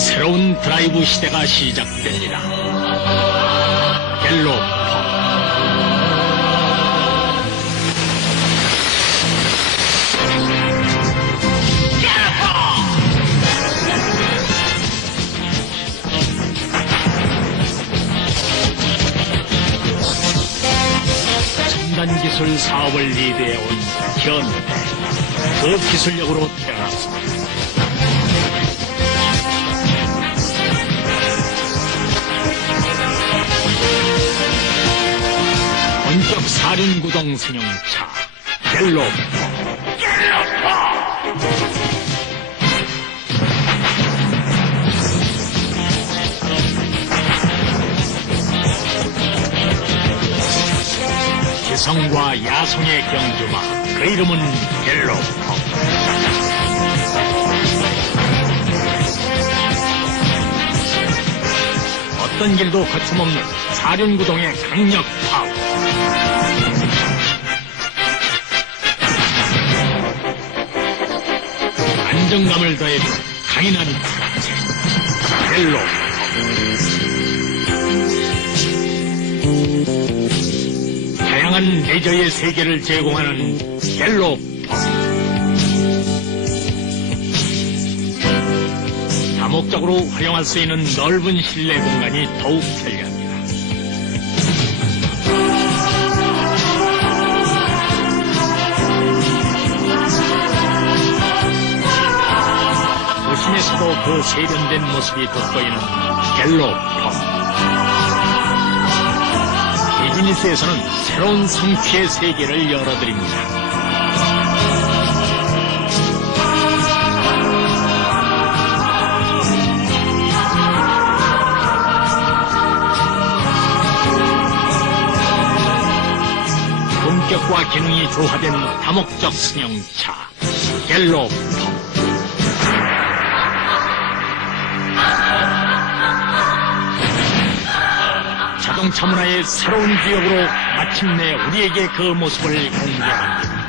새로운 드라이브 시대가 시작됩니다. 첨단 기술 사업을 리드해온 현대 그 기술력으로 태어났습니다. 본격 사륜구동 승용차 갤로퍼 기성과 야성의 경주마 그 이름은 갤로퍼 어떤 길도 거침없는 사륜구동의 강력 파워 안정감을 더해주는 강인한 갤로퍼 다양한 레저의 세계를 제공하는 갤로퍼 다목적으로 활용할 수 있는 넓은 실내 공간이 더욱 편리합니다. 도심에서도 그 세련된 모습이 돋보이는 갤로퍼. 비즈니스에서는 새로운 성취의 세계를 열어드립니다. 본격과 기능이 조화된 다목적 승용차 갤로퍼 자동차 문화의 새로운 기억으로 마침내 우리에게 그 모습을 공개합니다.